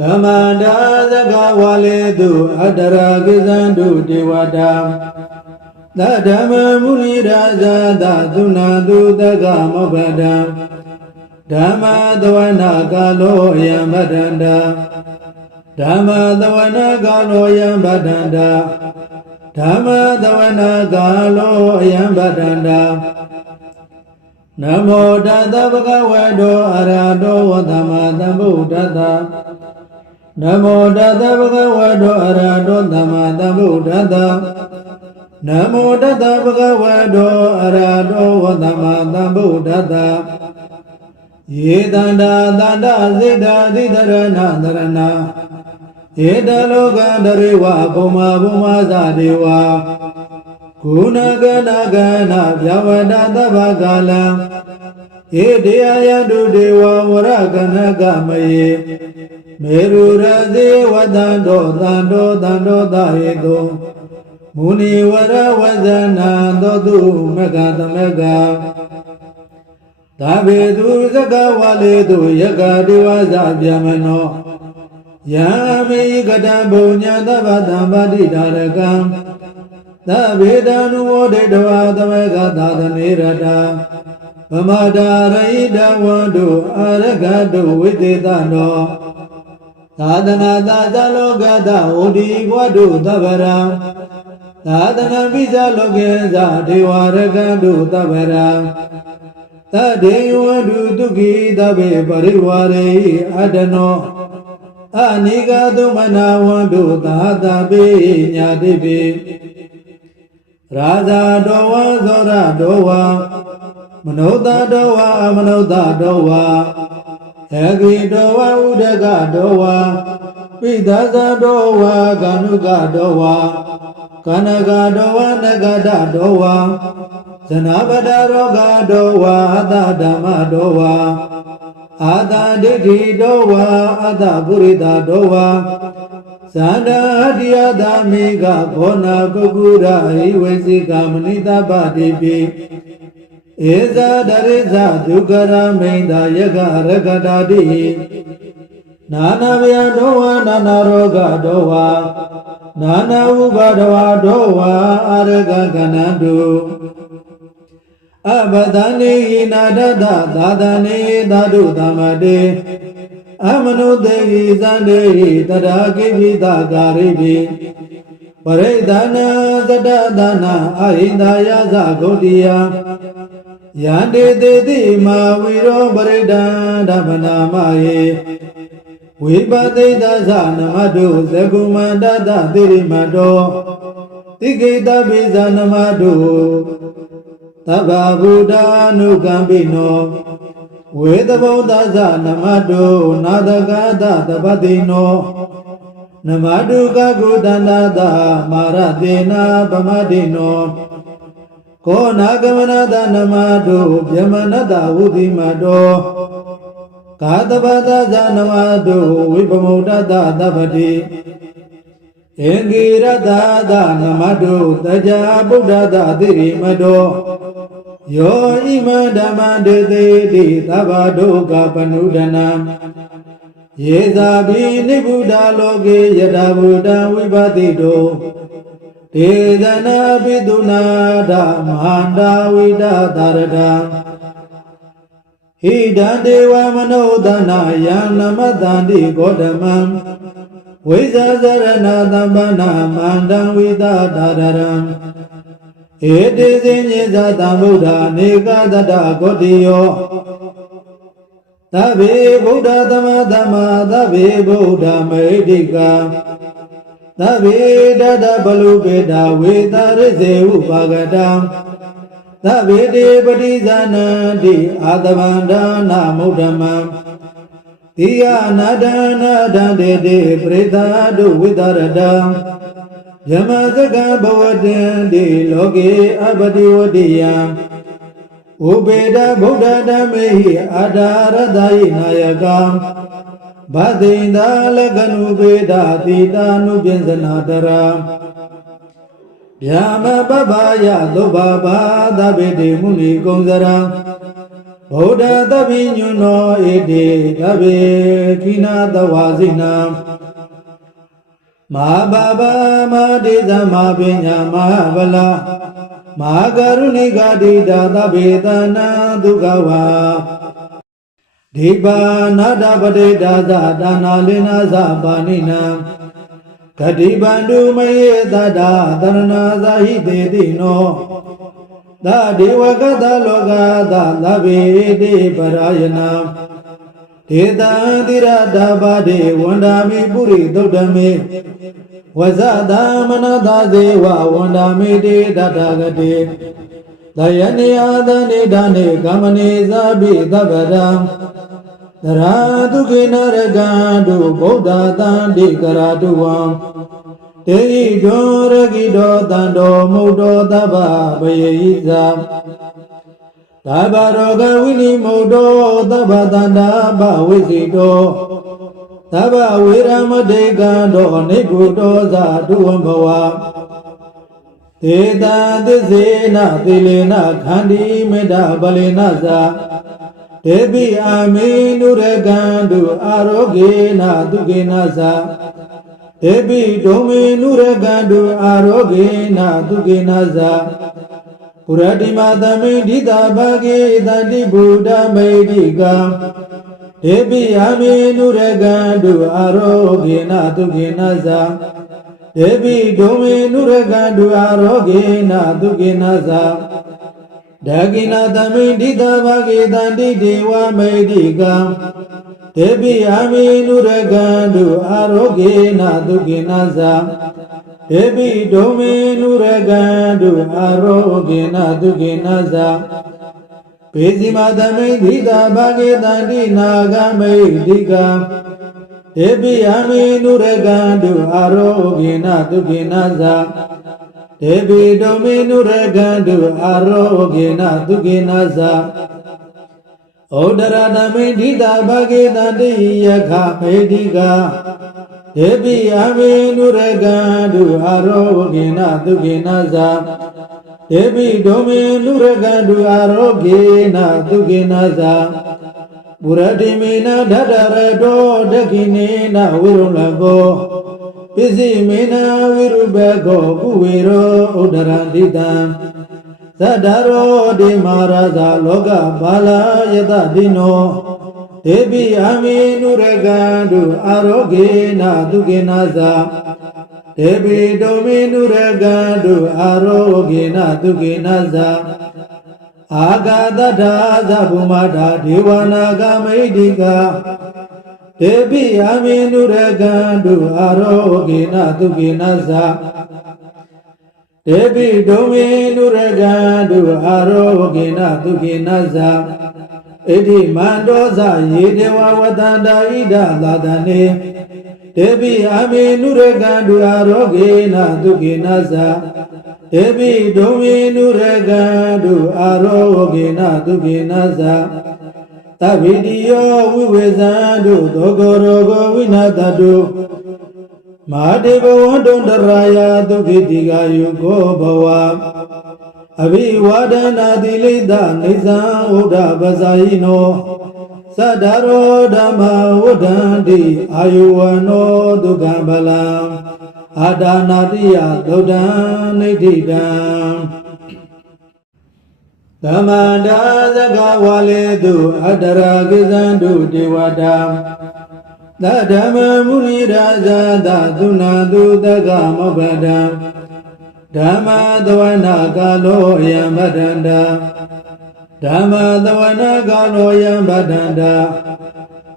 သမန္တာသကဝါလေတုအတရာကိသန္တုဒေဝတာသဓမ္မမုနိရာဇာတသုနာတုတကမောပဒံဓမ္မသဝနာကာလောယံဗဒန္တာဓမ္မသဝနာကာလောယံဗဒန္တာဓမ္မသဝနာကာလောယံဗဒန္တာနမောတတဗကဝတောအရဟတောဝသမ္မာသမ္ဗုဒ္ဓတ္တ နမောတတဗကဝတောအရဟတောသမ္မာသမ္ဗုဒ္ဓတ္တနမောတတဗကဝတောအရဟတောဝသမ္မာသမ္ဗုဒ္ဓတ္တယေတန္တာတန္တစေတာသီတရဏတရဏဧတလောကတရေဝဘုံမာဘုံမာသဒေဝကုဏကနာကနာဗျဝတသဗ္ဗကာလံ ဧတေယယတုဒေဝဝရကနကမယေမေရုရသေဝတံတောတံတောတံတောသဟေတုမုနိဝရဝဇနာသောတုမကသမကသာဘေသူဇဂဝါလေတုယကဒေဝဇဗျမနောယံမေကတံဘုံညာသဗ္ဗတံပါတိဒါရကံသဗေတံနုဝဒေတဝါသမကသာသနေရတာ ဗမတာရိတဝန္တုအာရဂတုဝိသေသနောသာသနာသာသလောကတဝတိဘဝတုသဗ္ဗရံသာသနာပိဇလောကေဇဒေဝရကတုသဗ္ဗရံသဒေဝတုဒုက္ခိသဗ္ဗေပရိဝါရေအတနောအနိကသုမနာဝန္တုသာသပေညာတိပိရာဇာတော်ဝါဇောရတော်ဝါ မနုဿတော်ဝါအမနုဿတော်ဝါအဂိတော်ဝါဥဒကတော်ဝါပိသဇတော်ဝါကနုကတော်ဝါကနကတော်ဝါနဂဒတော်ဝါဇနပဒရောဂတော်ဝါအတဓမ္မတော်ဝါအာတာဒိဋ္ဌိတော်ဝါအတပုရိသတော်ဝါဇန္တာတိယသာမိကဘောနာကုကုရဟိဝေစီကမနိတပတိပိ ဧဇာဒရိဇဒုက္ခရမိန်သာယကရကတာတိနာနာဗျာတော်ဝါနာနာရောဂတော်ဝါနာနာဥပါဒဝါတော်ဝါအာရကကနန္တုအဘဒနိဟိနာတတသာသနေသာဓုသမတေအမနုတေဟိသန္တေဟိတရာကိပိသကာရိပိပရိဒနာသတ္တဒနာအဟိန္ဒာယသဂௌတိယ ယန္တေတေတိမာဝီရောပရိဒံဓမ္မနာမယေဝိပသိဒသနမတုသကုမန္တတတိရိမတောတိကိတပိဇာနမတုသဗ္ဗဗုဒ္ဓ ानु ကံပိနောဝေသဗုဒ္ဓသနမတုနာတကသတပတိနောနမတုကကုတန္တသမာရတေနာဗမတိနော ကောနာကမနတနမတုဗျမနတဝုတိမတောကာတပတသနမတုဝိပမုဒ္ဒတသဗ္ဗတိအင်္ဂိရတသနမတုတကြဗုဒ္ဓတသတိရိမတောယောဣမဓမ္မတေတိတိသဗ္ဗဒုက္ခပနုဒနာယေဇာဘိနိဗ္ဗုဒ္ဓလောကေယတဗုဒ္ဓဝိပတိတော ဒေသနာပိတုနာဒမဟာန္တာဝိဒသာရတံဟိတံဒေဝမနုဿနာယံနမတန္တိဂေါတမံဝိဇာဇရဏသမ္ပနာမန္တံဝိသသာရရံဧတိစိညေသတံဗုဒ္ဓနေကတတဂောတိယောသဗ္ဗေဗုဒ္ဓသမသမသဗ္ဗေဗုဒ္ဓမေတိက သဗ္ဗေတတဘလုပေတာဝေတာရိစေဥပါကတံသဗ္ဗေတေပတိဇာနံတိအာတဗန္ဒနာမုဒ္ဓမံတိယနာဒနာဒံတေတေပရိသတုဝိတရတံယမစကဘဝတံတိလောကေအပတိဝတိယံဥပေဒဗုဒ္ဓဓမ္မေဟိအာဓာရတယိနာယကံ ဘဒိန္ဒလကနုပေဒတိတာနုပိစနာတရာဗျာမပပယသုဘဘာသဗ္ဗေတိမုနိကုံစရံဗုဒ္ဓသဗ္ဗညုနောဣတိသဗ္ဗေခိနာတဝါစိနံမဟာဘဗမတိသမပညာမဟာဗလာမဟာကရုဏိကတိတာသဗ္ဗေတနာဒုက္ခဝါ ဒီပါနာတပတိဒါသဒါနာလိနာသပါဏိနံဂတိပန္တုမယေတတ္တာတရဏာဇာဟိတေတိနောသာဒေဝကတလောကသလဗ္ဗေတိပရာယနာဒေတံတိရတာပါဒေဝန္ဒာမိပုရိသုတ်တမေဝဇသမနတာဇေဝဝန္ဒာမိတေတတဂတိ သယနေယသနေဒနေကမ္မနေသဗ္ဗိသဗ္ဗရံသရာတုခေနရကံတုဗုဒ္ဓတံတိကရာတုဝံတေဟိဒောရဂိတောတံတော်မုတ်တော်တဗ္ဗဗယေဟိဇာတဗ္ဗရောဂဝိနိမုတ်တော်တဗ္ဗတန္တာဘဝိစီတောတဗ္ဗဝေရမတေကံတော်နိဗ္ဗုတောဇာတုဝံဘဝ ဒေတာသစ္စေနသီလေနခန္တီမေတ္တာပလေနဇာဒေပိအာမေနုရကံတုအာရောဂေနဒုကေနဇာဒေပိဒုံမေနုရကံတုအာရောဂေနဒုကေနဇာပုရတိမသမိဒိတာဘဂေတတိဗုဒ္ဓမေတိကံဒေပိအာမေနုရကံတုအာရောဂေနဒုကေနဇာ ဒေပိဒုံမေနုရကံတုအာရောဂေနဒုကေနဇာဒဂိနာသမိဒိတာဘဂေတတိဒေဝမေတိကံဒေပိအာမေနုရကံတုအာရောဂေနဒုကေနဇာဒေပိဒုံမေနုရကံတုအာရောဂေနဒုကေနဇာပေစီမသမိဒိတာဘဂေတတိနာဂမေတိကံ ဒေပိယမေနုရကံတုအာရောဂေနဒုကေနဇာဒေပိဒုမေနုရကံတုအာရောဂေနဒုကေနဇာဩဒရတမိဒိတာဘဂေတတိယခမေတိကဒေပိယမေနုရကံတုအာရောဂေနဒုကေနဇာဒေပိဒုမေနုရကံတုအာရောဂေနဒုကေနဇာ ပုရတိမေနဓတရတောဒခိနေနဝိရုလကောပစ္စည်းမေနဝိရုဘကောကုဝေရောဥဒရန္တိတံသတ္တရောဒေမာရဇာလောကဘာလာယတတိနောဒေပိအမိနုရကံတုအာရောဂေနဒုကေနဇာဒေပိတောမိနုရကံတုအာရောဂေနဒုကေနဇာ အာဂတထာသဗ္ဗမတာဒေဝနာဂမိတိကဒေပိယမေနုရကံတုအာရောဂေနသုကေနသဒေပိဒုံမေနုရကံတုအာရောဂေနသုကေနသဣတိမန္တောဇယေဒေဝဝတန္တာဣဒသာတနေဒေပိအာမေနုရကံတုအာရောဂေနသုကေနသ ဧပိဒုံဝေနုရကံတုအာရောဂေနသုကေနသသဗ္ဗိတိယောဝိဝေဇံတုသောကောရောဂဝိနာတတုမဟာဒေဘဝန္တုတရာယသုခိတိကာယုကောဘဝအဘိဝါဒနာတိလိတနေသံဝုဒ္ဓပဇာယိနောသတ္တရောဓမ္မဝဋ္ဌန္တိအာယုဝနောဒုက္ခဗလံ အာဒါနာတိယသုဒ္ဓံနိဋ္ဌိတံသမန္တာသကဝါလေတုအတ္တရာကိသံတုဒေဝတာသဓမ္မမုနိရာဇာတသုနာတုတကမောပဒံဓမ္မသဝနာကာလောယံဗဒန္တာဓမ္မသဝနာကာလောယံဗဒန္တာ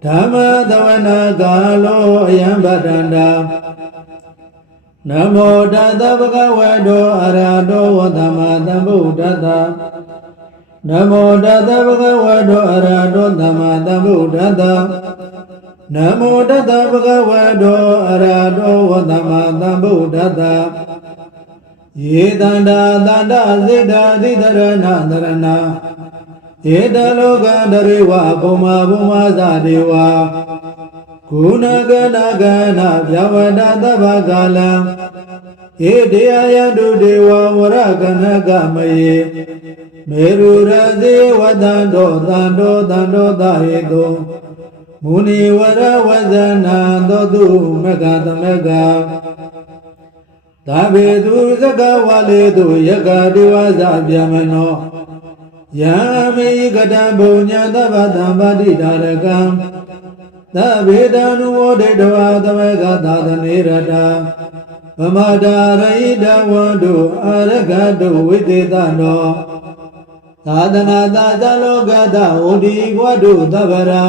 ဓမ္မသဝနာကာလောယံဗဒန္တာ နမောတတဗကဝတောအရဟတောဝသမ္မာသမ္ဗုဒ္ဓတ္တနမောတတဗကဝတောအရဟတောသမ္မာသမ္ဗုဒ္ဓတ္တနမောတတဗကဝတောအရဟတောဝသမ္မာသမ္ဗုဒ္ဓတ္တယေတန္တာတန္တစေတာသီတရဏတရဏဧတလောကတရေဝဘုံမာဘုံမာဇဒေဝ ကုဏကနာကနာဗျဝတသဗ္ဗကာလံဧတေယယတုဒေဝဝရကနကမယေမေရုရသေဝတံတောတံတောတံတောတဟေတုမုနိဝရဝဇနံသောတုမကသမကသာဘေသူဇဂဝါလေတုယကဒေဝဇဗျမနောယံမေကတံဘုံညာတဗ္ဗတံပါတိဒါရကံ သဗေဒ ानु ဝဒေတဝသမကသာသနေရတာဗမတာရိတဝန္တုအာရဂတုဝိသေတနောသာသနာသာသလောကတဝတိဘဝတုသဗ္ဗရံ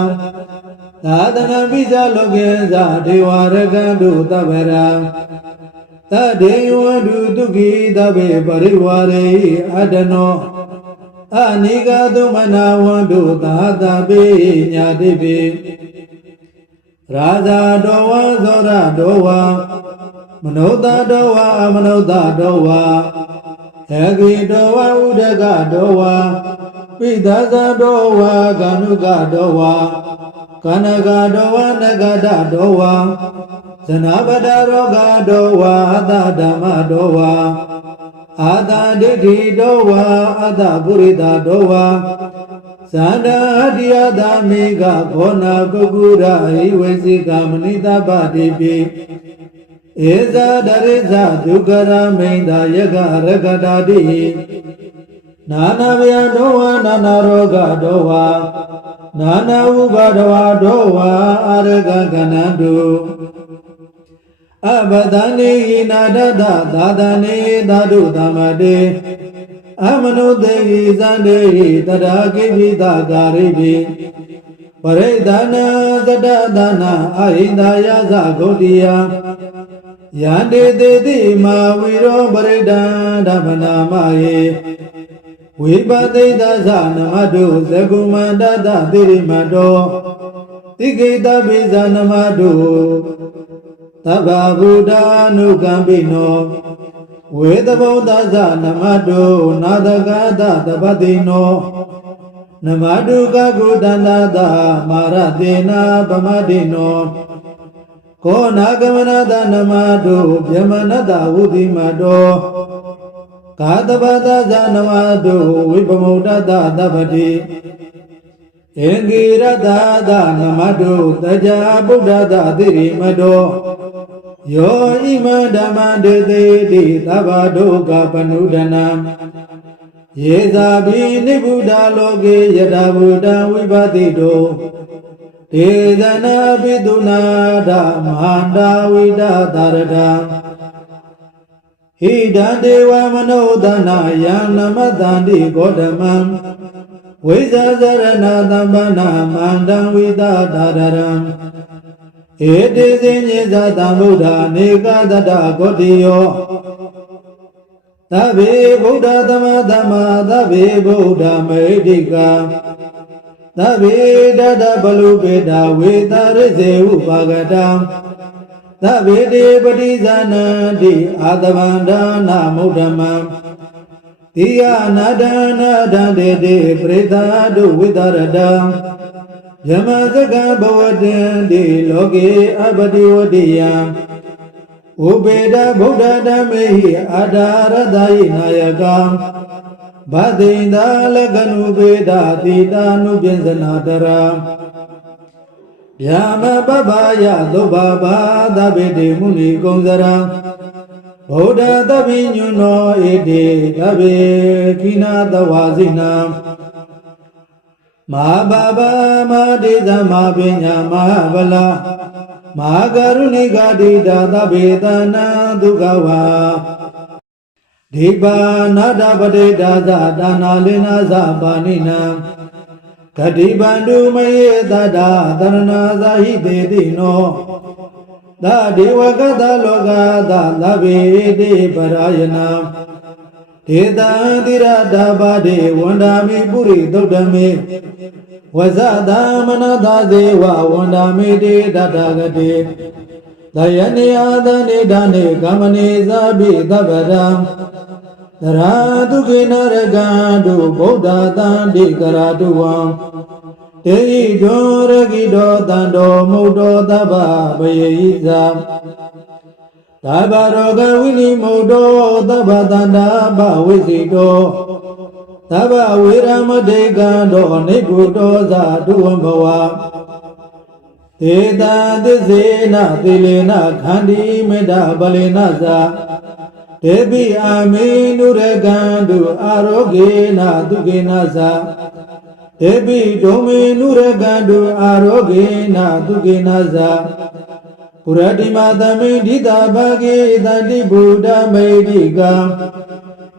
သာသနာပိဇလောကေဇဒေဝရကတုသဗ္ဗရံသဒေဝတုတုခိသဗ္ဗေပရိဝါရေအတနောအနိကသုမနာဝန္တုသာသပိညာတိပိ ရာဇာတော်ဝါဇောရတော်ဝါမနုဿတော်ဝါအမနုဿတော်ဝါအဂိတော်ဝါဥဒကတော်ဝါပိသဇာတော်ဝါကနုကတော်ဝါကနကတော်ဝါနဂဒတော်ဝါဇနာပဒရောဂတော်ဝါအတဓမ္မတော်ဝါအာတာဒိဋ္ဌိတော်ဝါအတပုရိသတော်ဝါ သန္တာတယတာမေကဘောနာကုကုရဟိဝေစီကမနိတပတိပိဧဇာဒရိဇဒုက္ခရမိန်တာယကရကတာတိနာနာဗျာဒောဝနာနာရောဂဒောဝနာနာဥပါဒဝဒောဝအာရကကနန္တုအဘဒနေဟိနာဒတသာသနေသာဓုသမတေ အမနုတေဟိသန္တေဟိတရာကိပိသကာရိပိပရိဒနာသတ္တဒါနာအဟိန္ဒာယသဂௌတိယယန္တေတေတိမာဝီရောပရိဒံဓမ္မနာမယေဝိပသိတသနမတုသကုမန္တတတိရိမတောတိကိတပိဇာနမတုသဗ္ဗဗုဒ္ဓ ानु ကံပိနော ဝေသဗုဒ္ဓသနမတုနာတကသတပတိနောနမတုကကုတန္တသမာရတေနာပမတိနောကောနာကမနတနမတုဗျမနတဝုတိမတောကာတပတဇနမတုဝိပမုဒ္ဒတသဗ္ဗတိဧဂိရတသနမတုတကြဗုဒ္ဓတတိရိမတော ယောဣမဓမ္မတေတိတိသဗ္ဗဒုက္ခပနုဒနာယေဇာဘိနိဗ္ဗုဒ္ဓလောကေယတဗုဒ္ဓဝိပတိတောဒေသနာပိတုနာဒမဟာန္တာဝိဒသာရတံဟိဒံဒေဝမနောဒနာယံနမတန္တိဂေါတမံဝိဇာဇရဏသမ္ပနာမန္တံဝိသသာရရံ ဧတိစိညေသတံဗုဒ္ဓနေကတတဂေါတိယောသဗ္ဗေဗုဒ္ဓသမသမ္မာသဗ္ဗေဗုဒ္ဓမေတိကသဗ္ဗေတတဘလူပေတာဝေတရိစေဥပါကတံသဗ္ဗေတေပတိဇာနန္တိအာတဗန္ဒနာမုဒ္ဓမံတိယနာဒနာဒန္တေတေပရိသဒုဝိသရတံ ယမသကဘဝတံတိလောကေအပတိဝတိယံဥပေဒဗုဒ္ဓဓမ္မေဟိအာဓာရတယိနာယကံဗတိန္ဒလကနုပေဒတိတာနုပိစနာတရာဗျာမပပယသုဘဘာသဗ္ဗေတိမုနိကုံစရံဗုဒ္ဓသဗ္ဗညုနောဣတိသဗ္ဗေခိနာတဝါစိနာ မဟာဘဗမတိသမပညာမဟာဗလာမဟာကရုဏိကတိတာသဗ္ဗေတနာဒုက္ခဝါဒီပါနာတပတိတာသဒါနာလင်နာသပါဏိနံဂတိပန္တုမယေတတာတရဏာဇာဟိတေတိနောသာဒေဝကတလောကသသဗ္ဗေတိပရာယနာ ဒေတံတိရတာပါဒေဝန္ဒာမိပုရိသုတ်တမေဝဇသမနတာဇေဝဝန္ဒာမိတေတတဂတိသယနိအာသနိဒာနေကမနိဇာပိသဗ္ဗရံသရာတုခေနရကံတုဗုဒ္ဓတန္တိကရာတုဝံတေဟိဒောရကိတောတန္တောမုဒ္ဒောတဗ္ဗပယေဟိဇာ သဗ္ဗရောဂဝိနိမုဒ္ဒောတဗ္ဗတန္တာဘဝိစိတောသဗ္ဗဝေရမတိကံတော်နိဗ္ဗုတောဇာတုဝံဘဝဒေတာသစ္စေနသီလေနခန္တီမေတ္တာပလေနဇာဒေပိအာမေနုရကံတုအာရောဂေနသုကေနဇာဒေပိဒုံမေနုရကံတုအာရောဂေနသုကေနဇာ ပုရတိမသမိဒိတာဘဂေတတိဗုဒ္ဓမေတိကံ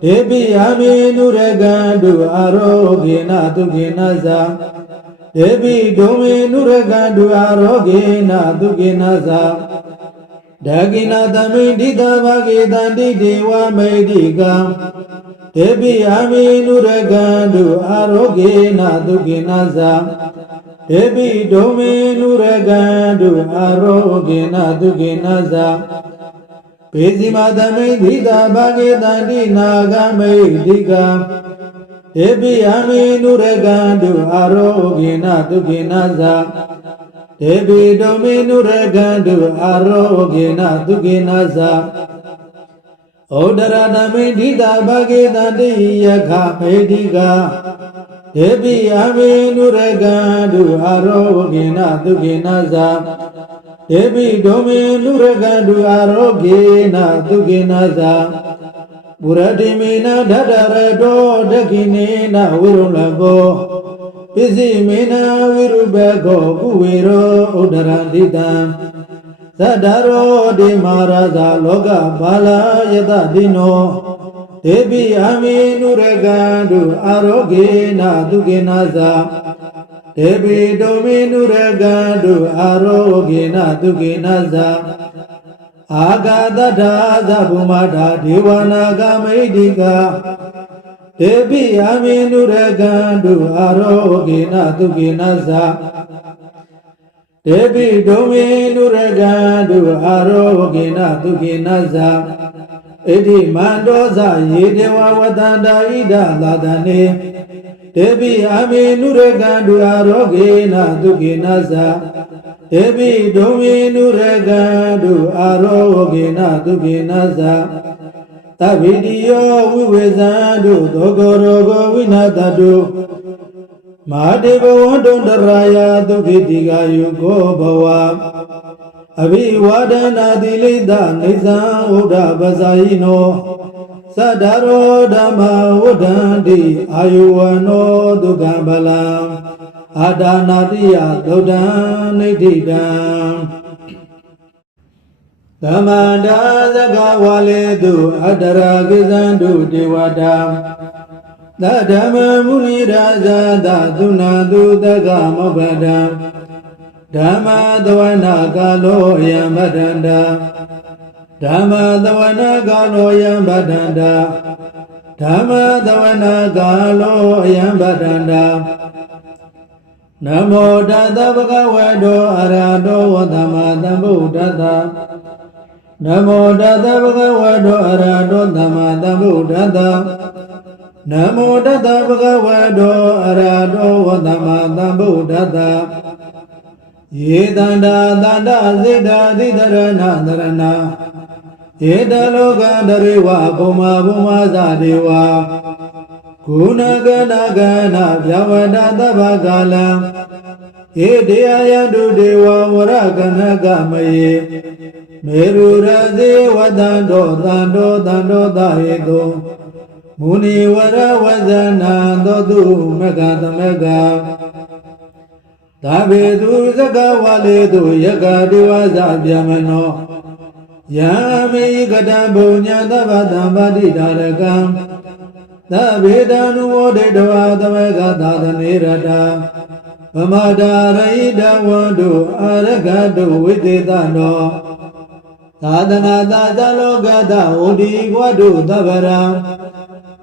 ဒေပိအာမေနုရကံတုအာရောဂေနသုကေနဇာဒေပိဒုံမေနုရကံတုအာရောဂေနသုကေနဇာဒဂိနာသမိဒိတာဘဂေတတိဒေဝမေတိကံဒေပိအာမေနုရကံတုအာရောဂေနသုကေနဇာ ဒေပိဒုံမေနုရကံတုအာရောဂေနသုကေနဇာပေစီမသမိဒိတာဘဂေတတိနာဂမေတိကံဒေပိအာမေနုရကံတုအာရောဂေနသုကေနဇာဒေပိဒုံမေနုရကံတုအာရောဂေနသုကေနဇာဩဒရတမိဒိတာဘဂေတတိယခမေတိက ဒေပိအာမေနုရကံတုအာရောဂေနသုကေနဇာဒေပိဒုံမေနုရကံတုအာရောဂေနသုကေနဇာပုရတိမေနဓတရတောဒခိနေနဝိရုလဘောပစ္စည်းမေနဝိရုဘကောကုဝေရောဥဒရန္တိတံသတ္တရောဒေမာရဇာလောကဘာလာယတတိနော ဒေပိအမိနုရကံတုအာရောဂေနသုကေနဇာဒေပိတုမေနုရကံတုအာရောဂေနသုကေနဇာအာဂတထာသဗုမာတာဒေဝနာဂမိတိကဒေပိအမိနုရကံတုအာရောဂေနသုကေနဇာဒေပိဒုံမေနုရကံတုအာရောဂေနသုကေနဇာ ဣတိမန္တောဇယေဒေဝဝတန္တာဣဒလာတနေဒေပိအမိနုရကံတုအာရောဂေနသုကေနဇာဒေပိဒုံမေနုရကံတုအာရောဂေနသုကေနဇာသဗ္ဗိတိယောဝိဝေဇံတုသောကောရောဂဝိနာတတုမဟာဒေဘဝန္တုတရာယသုခိတိကာယုကိုဘဝ အဘိဝါဒနာတိလိတနေသံဝုဒ္ဓပဇာယိနောသတ္တရောဓမ္မဝဋ္ဌန္တိအာယုဝနောဒုက္ခံဗလံအာဒါနာတိယသုဒ္ဓံနိဋ္ဌိတံသမန္တာသကဝါလေတုအတရာကိသံတုဒေဝတာသဓမ္မမုနိရာဇာသသုနာတုတကမောပဒံ ဓမ္မသဝနာကာလောယံဗဒန္တာဓမ္မသဝနာကာလောယံဗဒန္တာဓမ္မသဝနာကာလောယံဗဒန္တာနမောတတဗကဝတောအရဟတောဝသမ္မာသမ္ဗုဒ္ဓတ္တနမောတတဗကဝတောအရဟတောသမ္မာသမ္ဗုဒ္ဓတ္တနမောတတဗကဝတောအရဟတောဝသမ္မာသမ္ဗုဒ္ဓတ္တ ယေတန္တာတန္တစေတာသီတရဏတရဏဧတလောကတရေဝဘုံမာဘုံမာသဒေဝကုဏကနာကနာဗျဝတသဗ္ဗကာလံဧတေယယတုဒေဝဝရကနကမယေမေရုရဇေဝတံတောတံတောတံတောသဟေတုမုနိဝရဝဇနံသောတုမကသမက သာဘေသူဇဂဝလေတုယကဒေဝဇဗျမနောယံမေကတံဘုံညာသဗ္ဗတံပါတိဒါရကံသဗ္ဗေတံနုဝောဒေတဝသမကသာသနေရတာဗမတာရိတဝန္တုအာရဂတုဝိသေသနောသာသနာသာသလောကတဝတိဝတ္တုသဗ္ဗရံ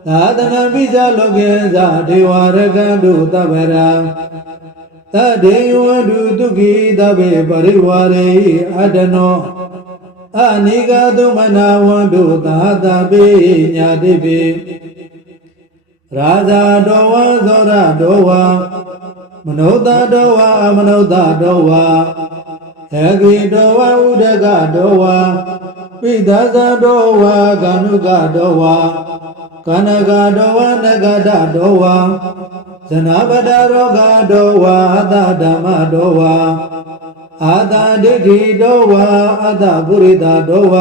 သာသနာပိဇလောကေဇဒေဝရကတုသဗ္ဗရံ တတေဝတုတုခိတဗေပရိဝရေအတနောအနိကသုမနာဝန္တုသာသပေညာတိပေရာဇာတော်ဝါသောရတော်ဝါမနုဿတော်ဝါအမနုဿတော်ဝါဟေကိတော်ဝါဥဒကတော်ဝါပိသဇတော်ဝါကနုကတော်ဝါကနဂတောဝနဂတတောဝ ဇနာပတရောဂတောဝအတဓမ္မတောဝအာတာဒိဋ္ဌိတောဝအတပုရိသတောဝ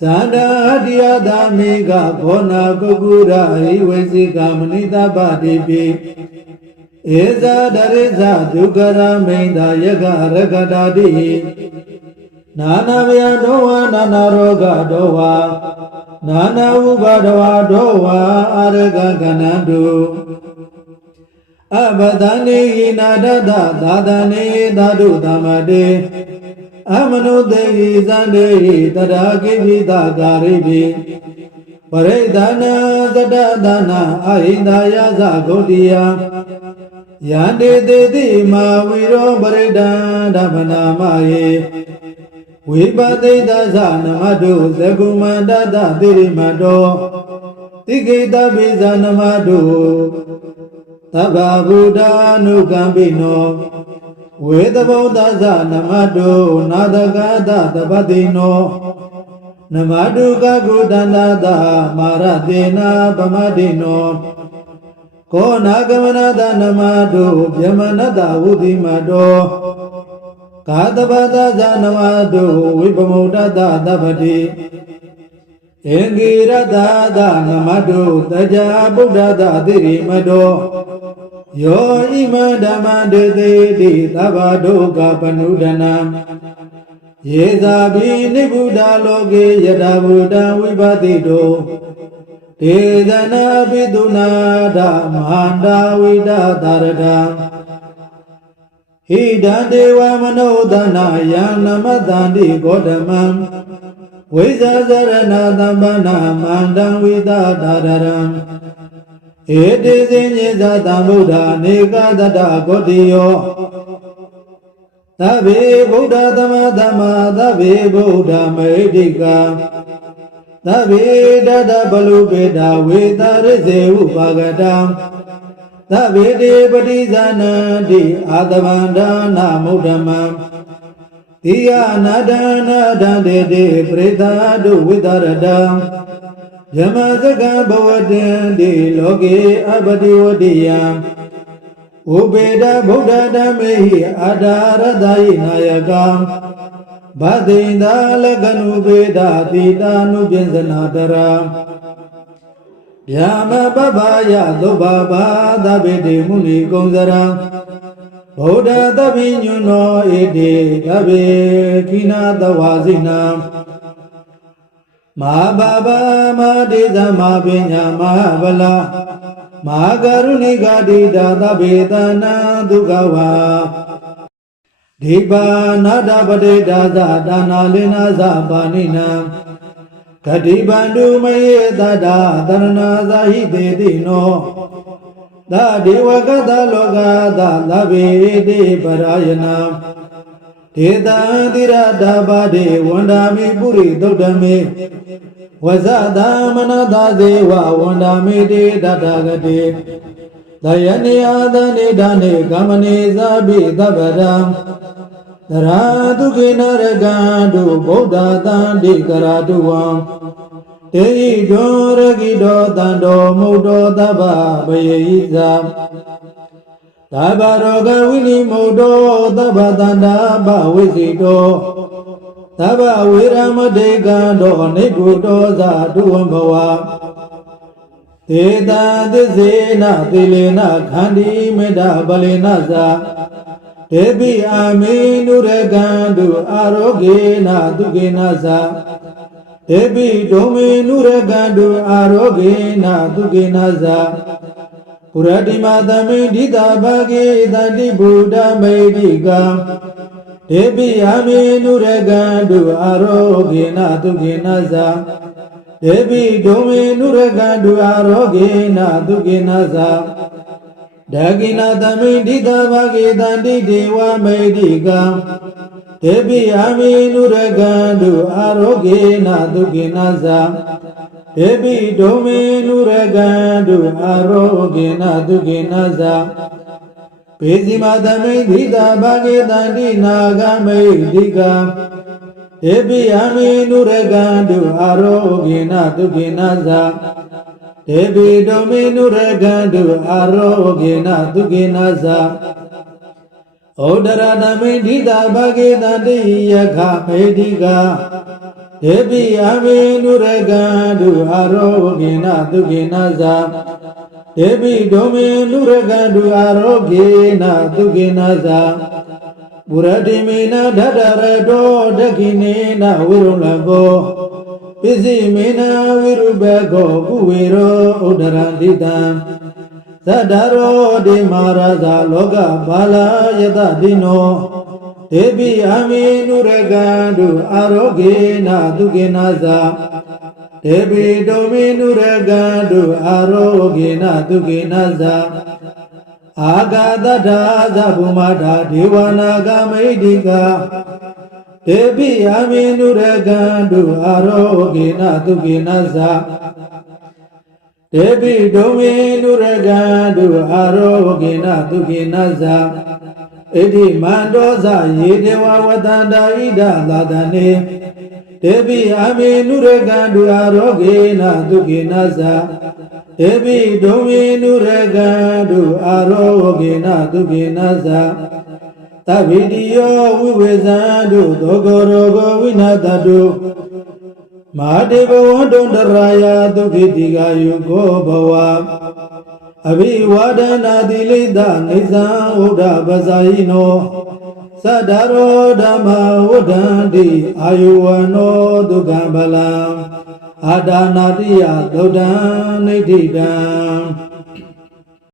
ဇန္တာအတ္တယသာမိကဘောနာကုကုရဟိဝေစီကမနိတပတိပိဧဇာဒရိဇဒုက္ခရမိန်သာယကရကတာတိနာနာဗျာတောဝနာနာရောဂတောဝနာနာဥပါဒဝတောဝအာရကကနန္တု အဘဒနေဟိနာဒတသာသနေဓာတုသမတေအမနုတေဟိဇန္တေဟိတရာကိပိသကာရိပိပရိဒနာသတ္တဒနာအဟိန္ဒာယသဂုတ်တိယယန္တေတေတိမာဝီရောပရိဒံဓမ္မနာမယေဝိပသိတသနမတုသကုမန္တတတိရိမတောတိကိတပိဇာနမတု သဗ္ဗဗုဒ္ဓ ानु ကံပိနောဝေသဗုဒ္ဓသနမတုနာတကသတပတိနောနမတုကကုတန္တသမာရတေနာပမတိနောကောနာကမနတနမတုဗျမနတဝုတိမတောကာတပတဇာနမတုဝိပမုဒ္ဒတသဗ္ဗတိ ဧငိရတသနမတုတကြဗုဒ္ဓတသတိရိမတောယောဣမဓမ္မတေတိတိသဗ္ဗဒုက္ခပနုဒနာယေဇာဘိနိဗ္ဗုဒ္ဓလောကေယတဗုဒ္ဓဝိပတိတောဒေသနာပိတုနာဒမဟာန္တာဝိဒတာရတံဟိတံဒေဝမနောဒနာယံနမတန္တိဂေါတမံ ဝိဇာဇရဏသမ္ပနာမန္တံဝိသတာရရံဧတိစင်ညေသတံဗုဒ္ဓနေကတတဂေါတိယောသဗ္ဗေဗုဒ္ဓသမသမသဗ္ဗေဗုဒ္ဓမေတိကသဗ္ဗေတတဘလုပေတာဝေတရစေဥပါကတံသဗ္ဗေတိပတိဇာနံတိအာတဗန္ဒနာမုဒ္ဓမံ တိယနာဒနာဒံတေတိပရိသတုဝိတရတံယမစကဘဝတံတိလောကေအပတိဝတိယံဥပေဒဗုဒ္ဓဓမ္မေဟိအာဓာရတယိနာယကံဘဒိန္ဒလကနုပေဒတိတာနုပိစနာတရာဗျာမပပယသုဘဘာသဗ္ဗေတိမုနိကုံစရံ ဗုဒ္ဓသဗ္ဗညုနောဣတိသဗ္ဗေခိနာတဝါစိနံမဟာဘဗမတိသမပညာမဟာဗလာမဟာကရုဏိကတိတာသဗ္ဗေတနာဒုက္ခဝါဒီပါနာတပတိတာသဒါနာလိနာသပါဏိနံဂတိပန္တုမယေတတတရဏဇာဟိတေတိနော သာဒေဝကတလောကသသဗ္ဗေတိပရာယနာဒေတံသီရတပါတိဝန္ဒာမိပုရိသုတ်တမေဝဇသမနတာဇေဝဝန္ဒာမိတိတတဂတိသယနိယသနိဒာနေကမနိဇာပိသဗ္ဗရံသရာတုခေနရကံတုဗုဒ္ဓတံတိကရာတုဝံ တေဟိဒောရဂိတောတံတော်မုတ်တော်တဗ္ဗဘယေဟိဇာသဗ္ဗရောဂဝိနိမုတ်တော်သဗ္ဗတန္တာဘဝိစီတောသဗ္ဗဝေရမတေကံတော်နိဗ္ဗုတောဇာတုဝံဘဝတေတံသစ္စေနသီလေနခန္ဒီမေတ္တာပလေနဇာဒေပိအာမေနုရကံတုအာရောဂေနဒုကေနဇာ ဒေပိဒုံမေနုရကံတုအာရောဂေနဒုကေနဇာပုရတိမသမိဒိတာဘဂေတတိဗုဒ္ဓမေတိကံဒေပိအာမေနုရကံတုအာရောဂေနဒုကေနဇာဒေပိဒုံမေနုရကံတုအာရောဂေနဒုကေနဇာဒဂိနာသမိဒိတာဘဂေတန္တိဒေဝမေတိကံ ဒေပိအာမိနုရကံတုအာရောဂေနဒုကိနာဇာဒေပိဒုံမေနုရကံတုအာရောဂေနဒုကိနာဇာပေစီမသမိဒိတာဘဂေတန္တိနာဂမေတိကံဒေပိအာမိနုရကံတုအာရောဂေနဒုကိနာဇာဒဒေဘိဒုမေနုရကံတုအာရောဂေနသုကေနသာ ဩဒရတမိဒိတာဘဂေတတိယခမေတိကာဒေဘိအမေနုရကံတုအာရောဂေနသုကေနသာဒေဘိဒုမေနုရကံတုအာရောဂေနသုကေနသာပုရတိမေနဓတရတောဒကိနေနဝိရုလဘောပစ္စည်းမေနဝိရုဘကောကုဝေရောဥဒရန္တိတံ သတ္တရောဒေမာရဇာလောကဘာလာယတတိနောဒေပိအမိနုရကံတုအာရောဂေနသုကေနဇာဒေပိတောမေနုရကံတုအာရောဂေနသုကေနဇာအာဂတထာသဗ္ဗမတာဒေဝနာဂမိတိကာဒေပိယမေနုရကံတုအာရောဂေနသုကေနသ ဒေပိဒုံမေနုရကံတုအာရောဂေနသုကေနသဣတိမန္တောဇယေဒေဝဝတန္တာဣဒသာတနေဒေပိအမေနုရကံတုအာရောဂေနသုကေနသဧပိဒုံဝေနုရကံတုအာရောဂေနသုကေနသသဗ္ဗိတိယောဝိဝေဇံတုသောကောရောဂဝိနာတတု မဟာဒေဘဝန္တုတရာယသုခိတိကာယုကောဘဝအဘိဝါဒနာတိလိတနေဇံဥဒ္ဓပဇာယိနောသတ္တရောဓမ္မဝဒ္ဒန္တိအာယုဝနောဒုက္ခဗလံအာဒါနာတိယသုဒ္ဓံနိဋ္ဌိတံ